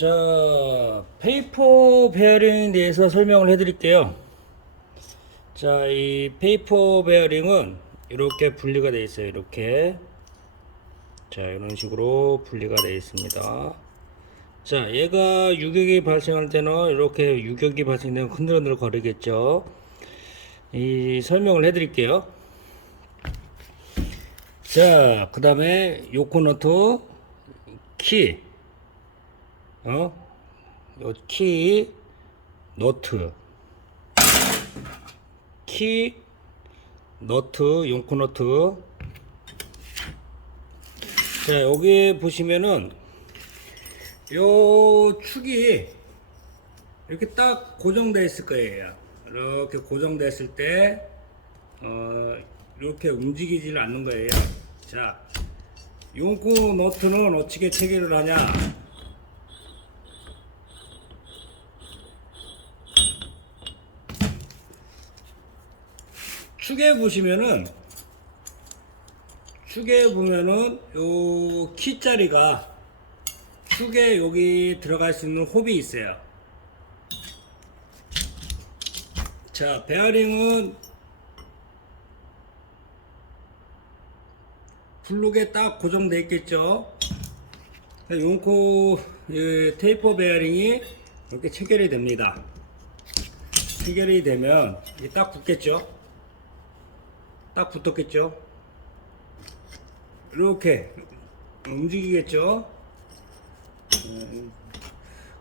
자, 페이퍼 베어링에 대해서 설명을 해 드릴게요. 자, 이 페이퍼 베어링은 이렇게 분리가 되어 있어요. 이렇게. 자, 이런 식으로 분리가 되어 있습니다. 자, 얘가 유격이 발생할 때는 이렇게 유격이 발생되면 흔들흔들 거리겠죠. 이 설명을 해 드릴게요. 자, 그 다음에 요코너트 키, 요 키, 너트, 키, 너트, 요코너트. 자, 여기 보시면은 요 축이 이렇게 딱 고정되어 있을 거예요. 이렇게 고정되어 있을 때 이렇게 움직이질 않는 거예요. 자, 요코 너트는 어떻게 체결을 하냐? 축에 보면은 요 키자리가 축에 여기 들어갈 수 있는 홉이 있어요. 자, 베어링은 블록에 딱 고정되어 있겠죠. 용코 테이퍼 베어링이 이렇게 체결이 됩니다. 체결이 되면 이게 딱 붙겠죠. 딱 붙었겠죠. 이렇게 움직이겠죠.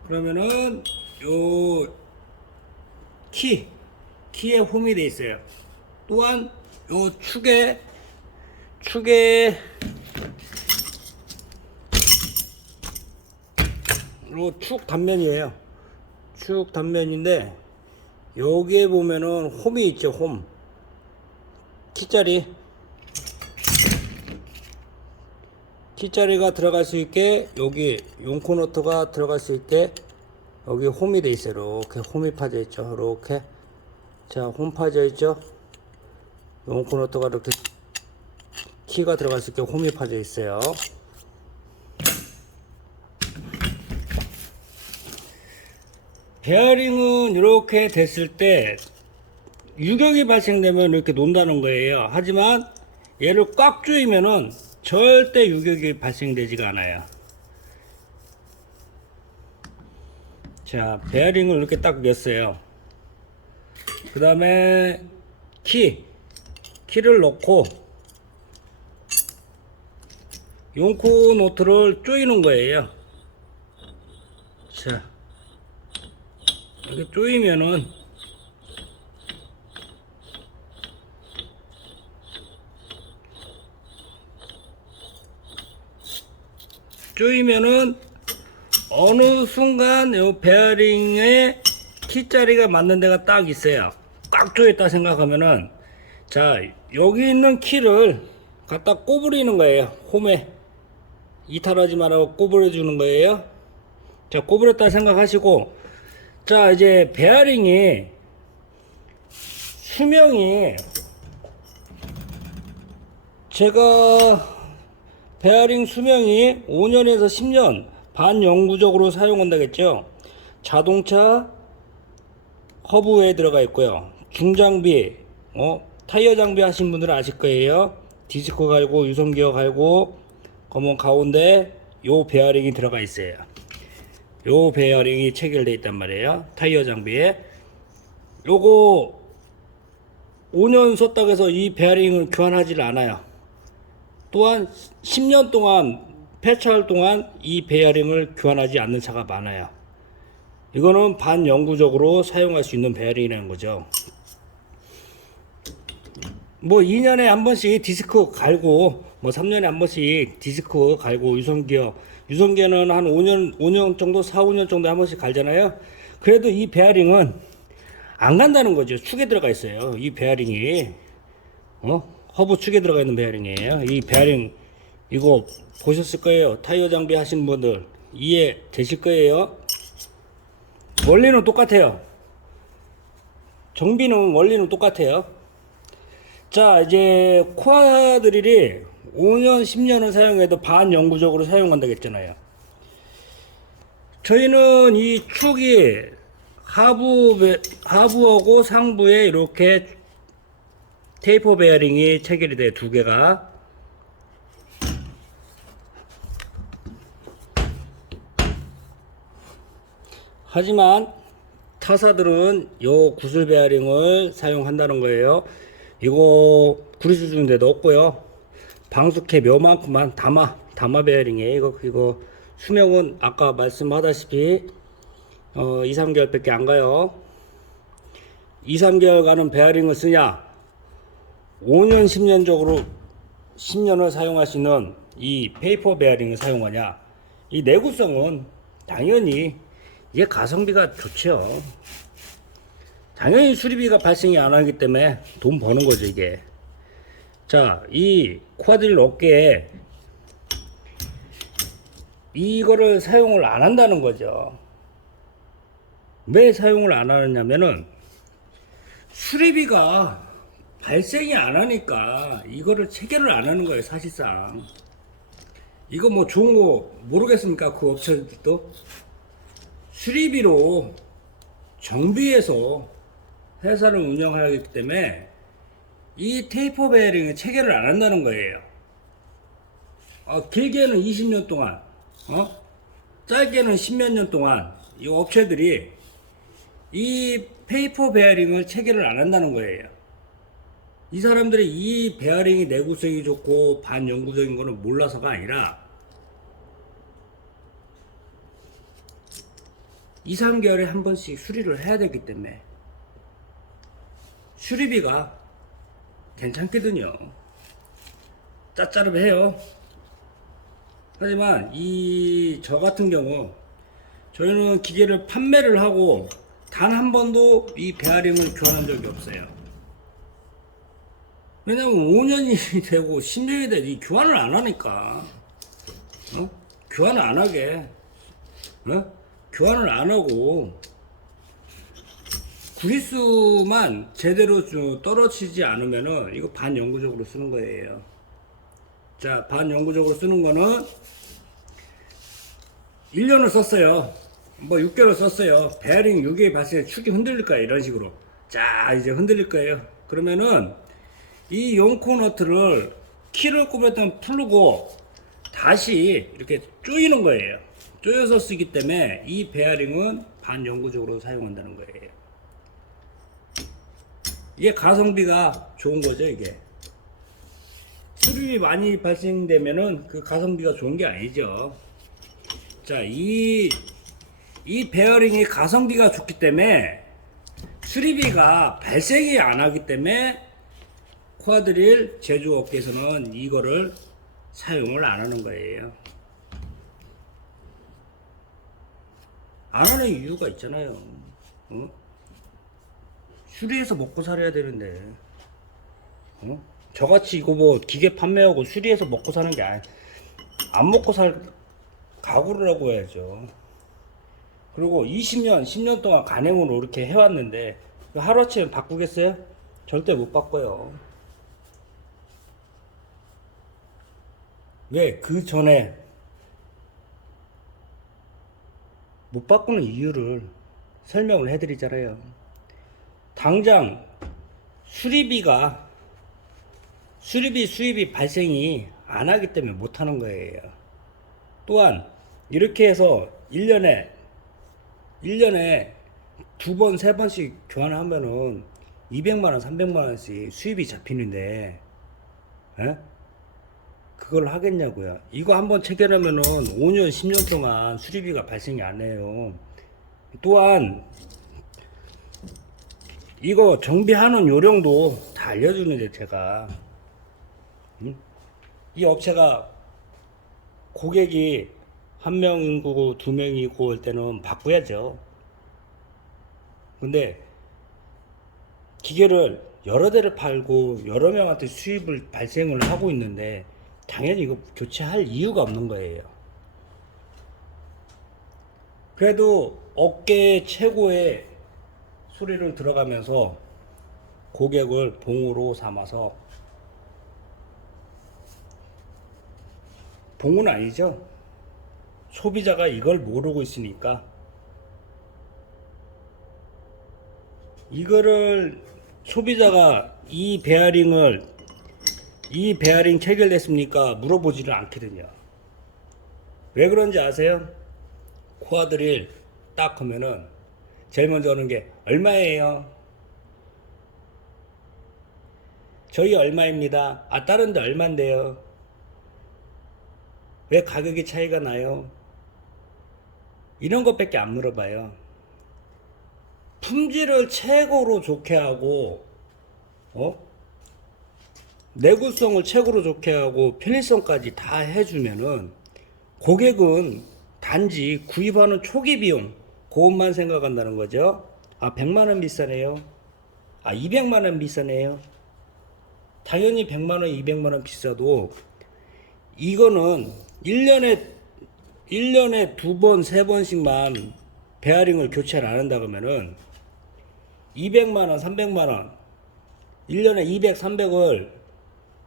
그러면은 요 키에 홈이 돼 있어요. 또한 요 축에 요 축 단면이에요. 축 단면인데 여기에 보면은 홈이 있죠. 홈 키자리가 들어갈 수 있게 여기 용코너트가 들어갈 수 있게 여기 홈이 돼 있어요. 이렇게 홈이 파져 있죠. 이렇게. 자, 홈 파져 있죠. 용코너트가 이렇게 키가 들어갈 수 있게 홈이 파져 있어요. 베어링은 이렇게 됐을 때 유격이 발생되면 이렇게 논다는 거예요. 하지만 얘를 꽉 조이면은 절대 유격이 발생되지가 않아요. 자, 베어링을 이렇게 딱 냈어요. 그 다음에 키를 넣고 용코 노트를 조이는 거예요. 자, 이렇게 조이면은 어느 순간 요 베어링의 키자리가 맞는 데가 딱 있어요. 꽉 조였다 생각하면은, 자, 여기 있는 키를 갖다 꼬부리는 거예요. 홈에 이탈하지 말라고 꼬부려 주는 거예요. 자, 꼬부렸다 생각하시고, 자, 이제 베어링이 수명이 제가 베어링 수명이 5년에서 10년 반영구적으로 사용한다겠죠. 자동차 허브에 들어가 있고요. 중장비, 타이어 장비 하신 분들은 아실 거예요. 디스크 갈고 유선기어 갈고 검은 가운데 요 베어링이 들어가 있어요. 요 베어링이 체결되어 있단 말이에요. 타이어 장비에. 요거 5년 썼다고 해서 이 베어링을 교환하지 않아요. 또한 10년 동안 폐차할 동안 이 베어링을 교환하지 않는 차가 많아요. 이거는 반영구적으로 사용할 수 있는 베어링이라는 거죠. 뭐 2년에 한 번씩 디스크 갈고, 뭐 3년에 한 번씩 디스크 갈고, 유선기어는 한 5년 정도, 4, 5년 정도 한 번씩 갈잖아요. 그래도 이 베어링은 안 간다는 거죠. 축에 들어가 있어요. 이 베어링이 허브 축에 들어가 있는 베어링이에요. 이 베어링 이거 보셨을 거예요. 타이어 장비 하시는 분들 이해 되실 거예요. 원리는 똑같아요. 정비는 원리는 똑같아요. 자, 이제 코아 드릴이 5년 10년을 사용해도 반영구적으로 사용한다고 했잖아요. 저희는 이 축이 하부하고 상부에 이렇게 테이퍼 베어링이 체결이 돼요. 두 개가. 하지만 타사들은 요 구슬 베어링을 사용한다는 거예요. 이거 구리수 주는 데도 없고요. 방수캡 요만큼만 다마 베어링이에요. 이거 수명은 아까 말씀하다시피 2, 3개월 밖에 안 가요. 2, 3개월 가는 베어링을 쓰냐, 5년, 10년을 사용할 수 있는 이 페이퍼 베어링을 사용하냐. 이 내구성은 당연히 이게 가성비가 좋죠. 당연히 수리비가 발생이 안 하기 때문에 돈 버는 거죠, 이게. 자, 이 쿼드릴 어깨에 이거를 사용을 안 한다는 거죠. 왜 사용을 안 하느냐면은 수리비가 발생이 안 하니까 이거를 체결을 안 하는 거예요, 사실상. 이거 뭐 좋은 거 모르겠습니까? 그 업체들도 수리비로 정비해서 회사를 운영하기 때문에 이 테이퍼 베어링은 체결을 안 한다는 거예요. 길게는 20년 동안, 짧게는 10몇 년 동안 이 업체들이 이 페이퍼 베어링을 체결을 안 한다는 거예요. 이 사람들이 이 베어링이 내구성이 좋고 반영구적인 거는 몰라서가 아니라 2, 3개월에 한 번씩 수리를 해야 되기 때문에 수리비가 괜찮거든요. 짭짤해요. 하지만 저 같은 경우 저희는 기계를 판매를 하고 단 한 번도 이 베어링을 교환한 적이 없어요. 왜냐면 5년이 되고 10년이 돼도 이 교환을 안 하니까. 교환을 안 하게. 교환을 안 하고 구리수만 제대로 떨어지지 않으면은 이거 반영구적으로 쓰는 거예요. 자, 반영구적으로 쓰는 거는 1년을 썼어요. 뭐 6개월 썼어요. 베어링 6개월 발생해 축이 흔들릴 거예요. 이런 식으로. 자, 이제 흔들릴 거예요. 그러면은 이 용코 너트를 키를 꼽았던 풀고 다시 이렇게 조이는 거예요. 조여서 쓰기 때문에 이 베어링은 반영구적으로 사용한다는 거예요. 이게 가성비가 좋은 거죠, 이게. 수리비 많이 발생되면은 그 가성비가 좋은 게 아니죠. 자, 이 베어링이 가성비가 좋기 때문에 수리비가 발생이 안 하기 때문에 쿼드릴 제조업계에서는 이거를 사용을 안 하는 거예요. 안 하는 이유가 있잖아요. 수리해서 먹고 살아야 되는데, 저같이 이거 뭐 기계 판매하고 수리해서 먹고 사는 게 안 먹고 살 각오를 하고 해야죠. 그리고 20년, 10년 동안 간행으로 이렇게 해왔는데 하루아침에 바꾸겠어요? 절대 못 바꿔요. 왜? 그 전에 못 바꾸는 이유를 설명을 해드리잖아요. 당장 수리비 수입이 발생이 안 하기 때문에 못 하는 거예요. 또한 이렇게 해서 1년에 두 번, 세 번씩 교환을 하면은 200만원, 300만원씩 수입이 잡히는데, 그걸 하겠냐고요. 이거 한번 체결하면은 5년, 10년 동안 수리비가 발생이 안 해요. 또한 이거 정비하는 요령도 다 알려주는데 제가 이 업체가 고객이 한 명이고 두 명이고 올 때는 바꿔야죠. 근데 기계를 여러 대를 팔고 여러 명한테 수입을 발생을 하고 있는데 당연히 이거 교체할 이유가 없는 거예요. 그래도 업계 최고의 소리를 들어가면서 고객을 봉으로 삼아서, 봉은 아니죠. 소비자가 이걸 모르고 있으니까 이거를 소비자가 이 베어링 체결됐습니까? 물어보지를 않거든요. 왜 그런지 아세요? 코아드릴 딱 하면은 제일 먼저 오는 게 얼마예요? 저희 얼마입니다. 아, 다른 데 얼만데요? 왜 가격이 차이가 나요? 이런 것밖에 안 물어봐요. 품질을 최고로 좋게 하고, 내구성을 최고로 좋게 하고, 편의성까지 다 해주면은, 고객은 단지 구입하는 초기 비용, 그것만 생각한다는 거죠. 아, 100만원 비싸네요. 아, 200만원 비싸네요. 당연히 100만원, 200만원 비싸도, 이거는 1년에 두 번, 세 번씩만 베어링을 교체를 안 한다 그러면은 200만원, 300만원, 1년에 200, 300을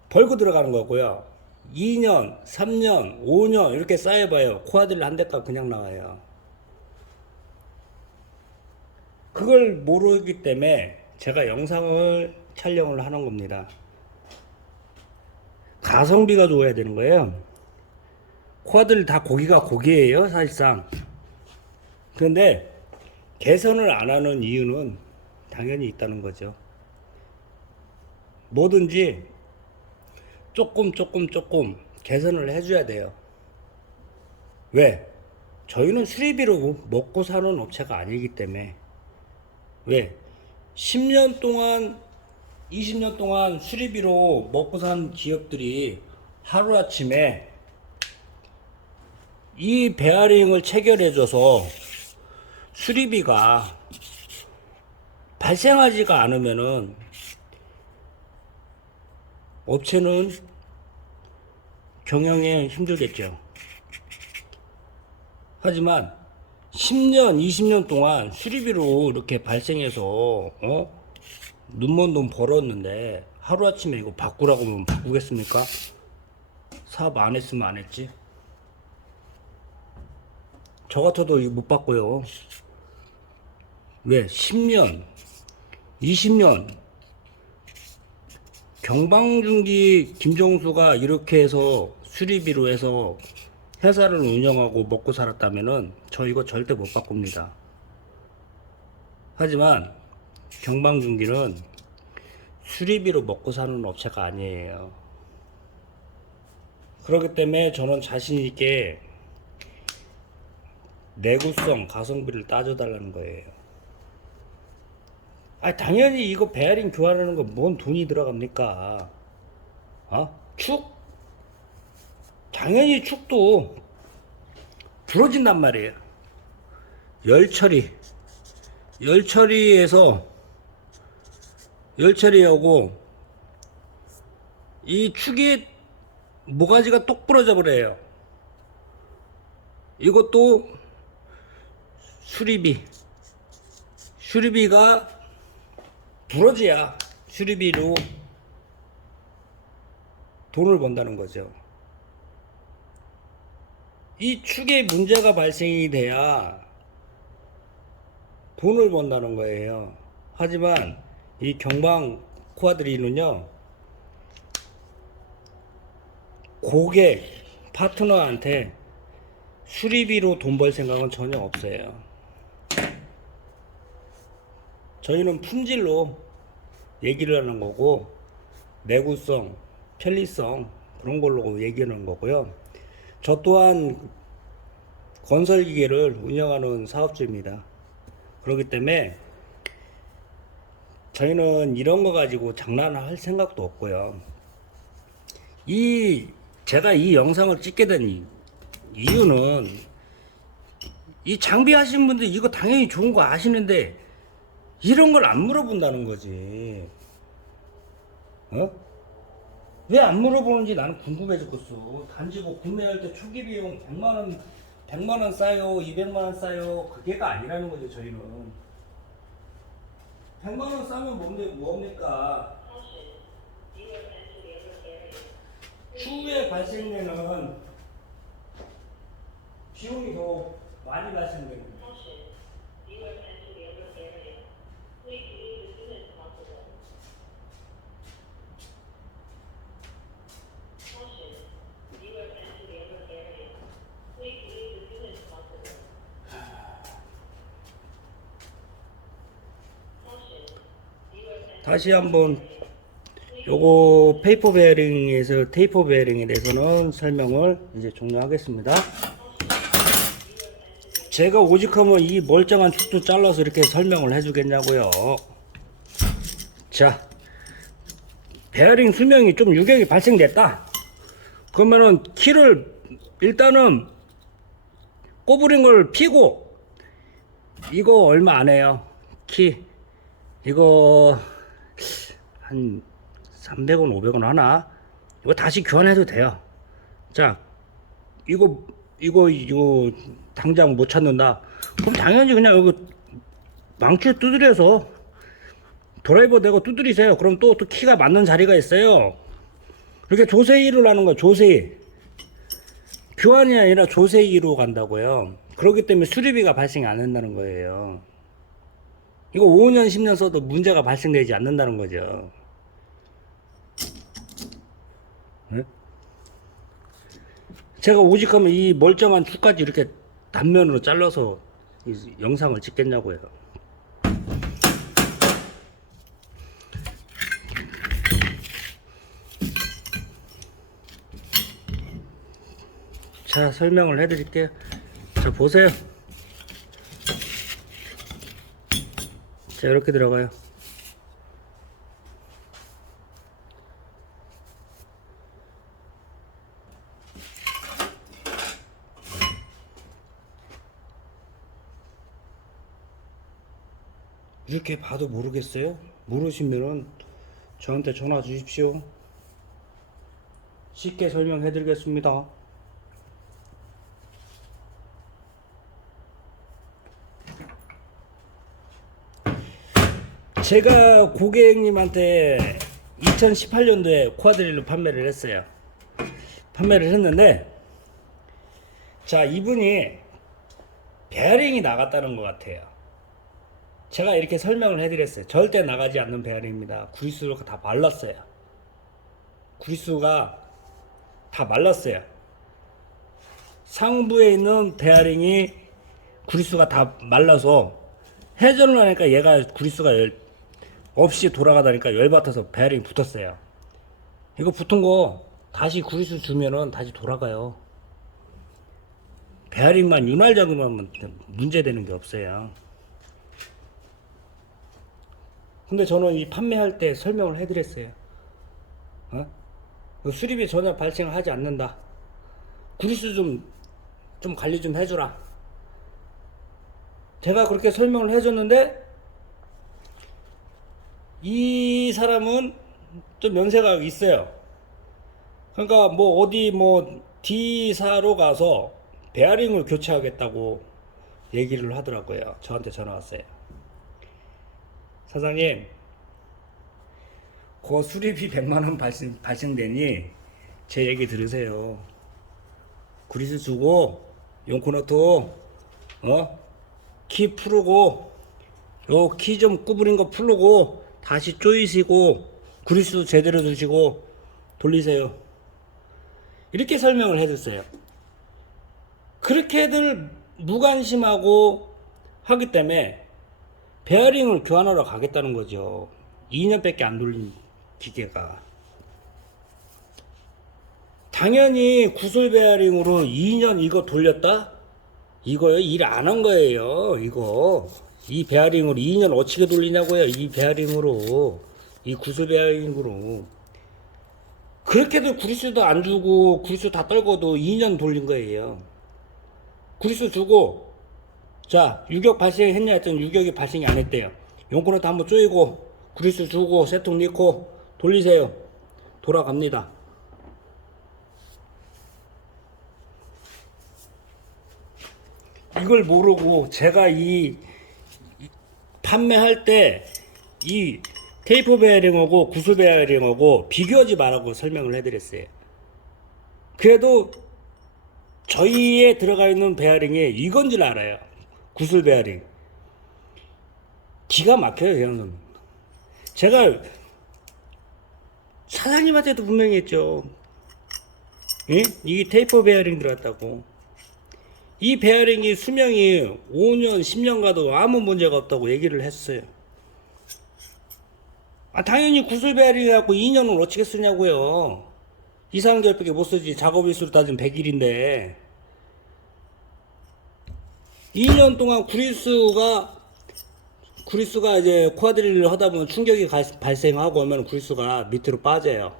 벌고 들어가는 거고요. 2년, 3년, 5년 이렇게 쌓여봐요. 코아들 한 대값 그냥 나와요. 그걸 모르기 때문에 제가 영상을 촬영을 하는 겁니다. 가성비가 좋아야 되는 거예요. 코아들 다 고기가 고기예요, 사실상. 그런데 개선을 안 하는 이유는 당연히 있다는 거죠. 뭐든지 조금 개선을 해줘야 돼요. 왜? 저희는 수리비로 먹고 사는 업체가 아니기 때문에. 왜? 10년 동안 20년 동안 수리비로 먹고 산 기업들이 하루아침에 이 베어링을 체결해줘서 수리비가 발생하지가 않으면은 업체는 경영에 힘들겠죠. 하지만 10년, 20년 동안 수리비로 이렇게 발생해서 눈먼 돈 벌었는데 하루아침에 이거 바꾸라고 하면 바꾸겠습니까? 사업 안 했으면 안 했지. 저 같아도 이거 못 바꿔요. 왜? 10년, 20년 경방중기 김종수가 이렇게 해서 수리비로 해서 회사를 운영하고 먹고 살았다면은 저 이거 절대 못 바꿉니다. 하지만 경방중기는 수리비로 먹고 사는 업체가 아니에요. 그렇기 때문에 저는 자신 있게 내구성, 가성비를 따져달라는 거예요. 아, 당연히 이거 베어링 교환하는 거 뭔 돈이 들어갑니까? 축? 당연히 축도 부러진단 말이에요. 열처리하고 이 축이 모가지가 똑 부러져 버려요. 이것도 수리비가 부러져야 수리비로 돈을 번다는 거죠. 이 축에 문제가 발생이 돼야 돈을 번다는 거예요. 하지만 이 경방 코아드리는요, 고객, 파트너한테 수리비로 돈 벌 생각은 전혀 없어요. 저희는 품질로 얘기를 하는 거고, 내구성, 편리성 그런 걸로 얘기하는 거고요. 저 또한 건설기계를 운영하는 사업주입니다. 그렇기 때문에 저희는 이런 거 가지고 장난할 생각도 없고요. 제가 이 영상을 찍게 된 이유는 이 장비 하시는 분들 이거 당연히 좋은 거 아시는데 이런 걸 안 물어본다는 거지. 왜 안 물어보는지 나는 궁금해 죽겠어. 단지 뭐 구매할 때 초기 비용 100만원 싸요, 200만원 싸요, 그게가 아니라는 거죠, 저희는. 100만원 싸면 뭡니까? 추후에 발생되는 비용이 더 많이 발생됩니다. 다시 한번 요거 페이퍼 베어링에서 테이퍼 베어링에 대해서는 설명을 이제 종료하겠습니다. 제가 오직하면 이 멀쩡한 축도 잘라서 이렇게 설명을 해주겠냐고요. 자, 베어링 수명이 좀 유격이 발생됐다. 그러면은 키를 일단은 꼬부린 걸 피고, 이거 얼마 안 해요. 키 이거 한 300원 500원 하나. 이거 다시 교환해도 돼요. 자, 이거 당장 못 찾는다. 그럼 당연히 그냥 이거 망치 두드려서 드라이버 대고 두드리세요. 그럼 또 키가 맞는 자리가 있어요. 이렇게 조세이를 하는 거야. 조세이. 교환이 아니라 조세이로 간다고요. 그렇기 때문에 수리비가 발생이 안 된다는 거예요. 이거 5년 10년 써도 문제가 발생되지 않는다는 거죠. 네? 제가 오직하면 이 멀쩡한 축까지 이렇게 단면으로 잘라서 이 영상을 찍겠냐고요. 자, 설명을 해드릴게요. 자, 보세요. 자, 이렇게 들어가요. 이렇게 봐도 모르겠어요? 모르시면은 저한테 전화 주십시오. 쉽게 설명해 드리겠습니다. 제가 고객님한테 2018년도에 쿼드릴로 판매를 했어요. 판매를 했는데, 자, 이분이 베어링이 나갔다는 것 같아요. 제가 이렇게 설명을 해드렸어요. 절대 나가지 않는 베어링입니다. 구리수가 다 말랐어요. 구리수가 다 말랐어요. 상부에 있는 베어링이 구리수가 다 말라서 회전을 하니까 얘가 구리수가 없이 돌아가다니까 열받아서 베어링이 붙었어요. 이거 붙은 거 다시 구리수 주면은 다시 돌아가요. 베어링만 윤활 작업하면 문제되는 게 없어요. 근데 저는 이 판매할 때 설명을 해드렸어요. 수리비 전혀 발생을 하지 않는다. 구리수 좀 관리 좀 해주라. 제가 그렇게 설명을 해줬는데, 이 사람은 좀 연세가 있어요. 그러니까 뭐 어디 뭐 D사로 가서 베어링을 교체하겠다고 얘기를 하더라고요. 저한테 전화 왔어요. 사장님, 그 수리비 100만원 발생되니 제 얘기 들으세요. 구리수 주고 용코너토 키 풀고 요 키 좀 구부린 거 풀고 다시 조이시고 구리수 제대로 주시고 돌리세요. 이렇게 설명을 해줬어요. 그렇게들 무관심하고 하기 때문에 베어링을 교환하러 가겠다는 거죠. 2년밖에 안 돌린 기계가. 당연히 구슬 베어링으로 2년 이거 돌렸다? 이거요? 일 안 한 거예요. 이거. 이 베어링으로 2년 어떻게 돌리냐고요. 이 베어링으로. 이 구슬 베어링으로. 그렇게도 구리수도 안 주고 구리수 다 떨고도 2년 돌린 거예요. 구리수 주고, 자, 유격 발생했냐 했더니 유격이 발생이 안 했대요. 용코너도 한번 쪼이고 구리수 주고 세통 넣고 돌리세요. 돌아갑니다. 이걸 모르고 제가 이 판매할 때 이 테이프 베어링하고 구슬 베어링하고 비교하지 말라고 설명을 해드렸어요. 그래도 저희에 들어가 있는 베어링이 이건 줄 알아요. 구슬 베어링. 기가 막혀요, 그냥. 제가 사장님한테도 분명히 했죠. 예? 이게 테이프 베어링 들어갔다고. 이 베어링이 수명이 5년, 10년 가도 아무 문제가 없다고 얘기를 했어요. 아, 당연히 구슬 베어링 갖고 2년을 어떻게 쓰냐고요. 2, 3개월밖에 못 쓰지. 작업일수로 따지면 100일인데. 2년 동안 구리수가 이제 코아드릴을 하다 보면 충격이 발생하고 하면 구리수가 밑으로 빠져요.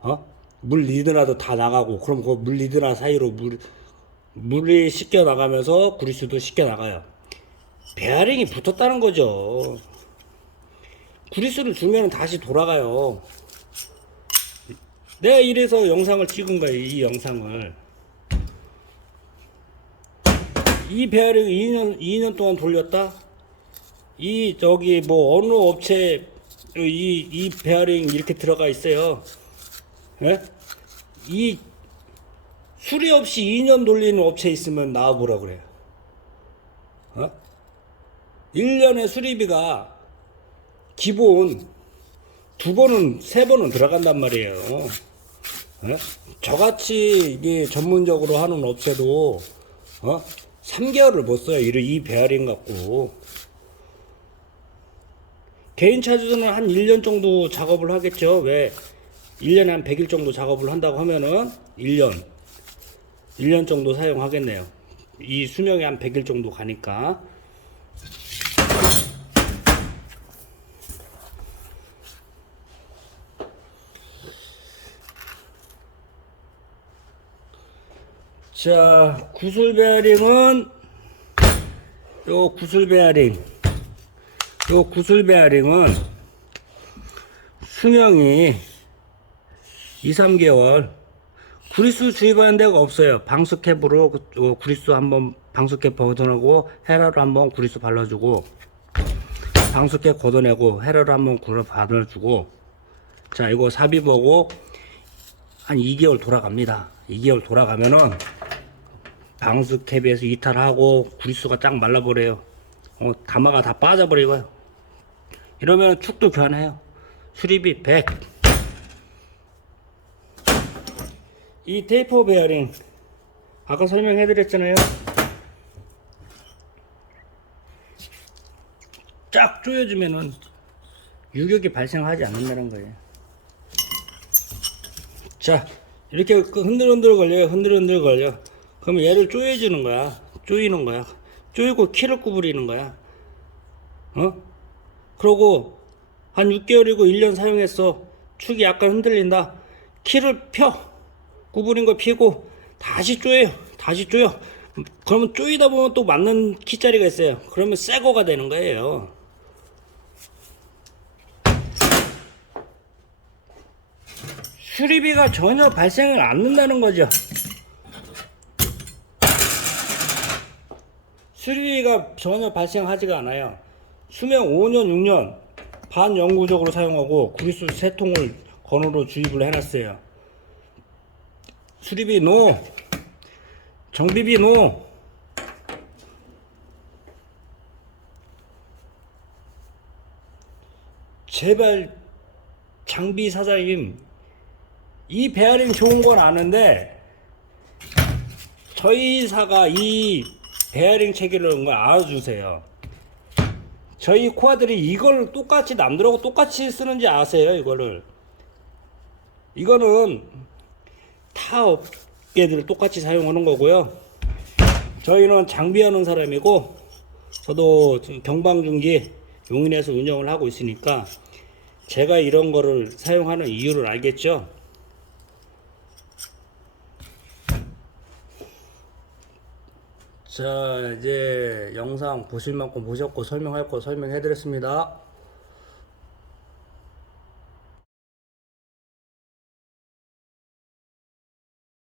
어? 물 리드나도 다 나가고, 그럼 그 물 리드나 사이로 물이 씻겨 나가면서 구리수도 씻겨 나가요. 베어링이 붙었다는 거죠. 구리수를 주면 다시 돌아가요. 내가 이래서 영상을 찍은 거예요. 이 영상을. 이 베어링 2년 동안 돌렸다? 저기 뭐 어느 업체 이 베어링 이렇게 들어가 있어요. 예? 이 수리 없이 2년 돌리는 업체 있으면 나와보라 그래요. 어? 1년에 수리비가 기본 2번은 3번은 들어간단 말이에요. 어? 저같이 이게 전문적으로 하는 업체도 3개월을 못 써요. 이 베어링 갖고. 개인 차주는 한 1년 정도 작업을 하겠죠. 왜? 1년에 한 100일 정도 작업을 한다고 하면은 1년 정도 사용하겠네요. 이 수명이 한 100일 정도 가니까. 자, 구슬 베어링은 수명이 2, 3개월. 구리수 주입하는 데가 없어요. 방수캡으로 구리수 한번 방수캡 걷어내고 헤라로 한번 구리수 발라주고, 방수캡 걷어내고 헤라로 한번 구리수 발라주고. 자, 이거 삽입하고 한 2개월 돌아갑니다. 2개월 돌아가면은 방수캡에서 이탈하고 구리수가 쫙 말라버려요. 다마가 다 빠져버리고요. 이러면 축도 교환해요. 수리비 100. 이 테이퍼 베어링 아까 설명해 드렸잖아요. 쫙 조여주면은 유격이 발생하지 않는다는 거예요. 자, 이렇게 흔들흔들 걸려. 그러면 얘를 조이는 거야. 조이고 키를 구부리는 거야. 그러고 한 6개월이고 1년 사용했어. 축이 약간 흔들린다. 키를 펴. 구부린 거 피고 다시 조여. 그러면 조이다 보면 또 맞는 키짜리가 있어요. 그러면 새 거가 되는 거예요. 수리비가 전혀 발생을 않는다는 거죠. 수리비가 전혀 발생하지가 않아요. 수명 5년, 6년 반영구적으로 사용하고 구리수 3통을 건으로 주입을 해놨어요. 수리비 노, 정비비 노. 제발 장비 사장님, 이 베어링 좋은 건 아는데 저희 사가 이 베어링 체계를 걸 알아주세요. 저희 코아들이 이걸 똑같이 남들하고 똑같이 쓰는지 아세요? 이거는 타 업계들 똑같이 사용하는 거고요. 저희는 장비하는 사람이고, 저도 경방중기 용인에서 운영을 하고 있으니까 제가 이런 거를 사용하는 이유를 알겠죠? 자, 이제 영상 보실 만큼 보셨고 설명할 거 설명해 드렸습니다.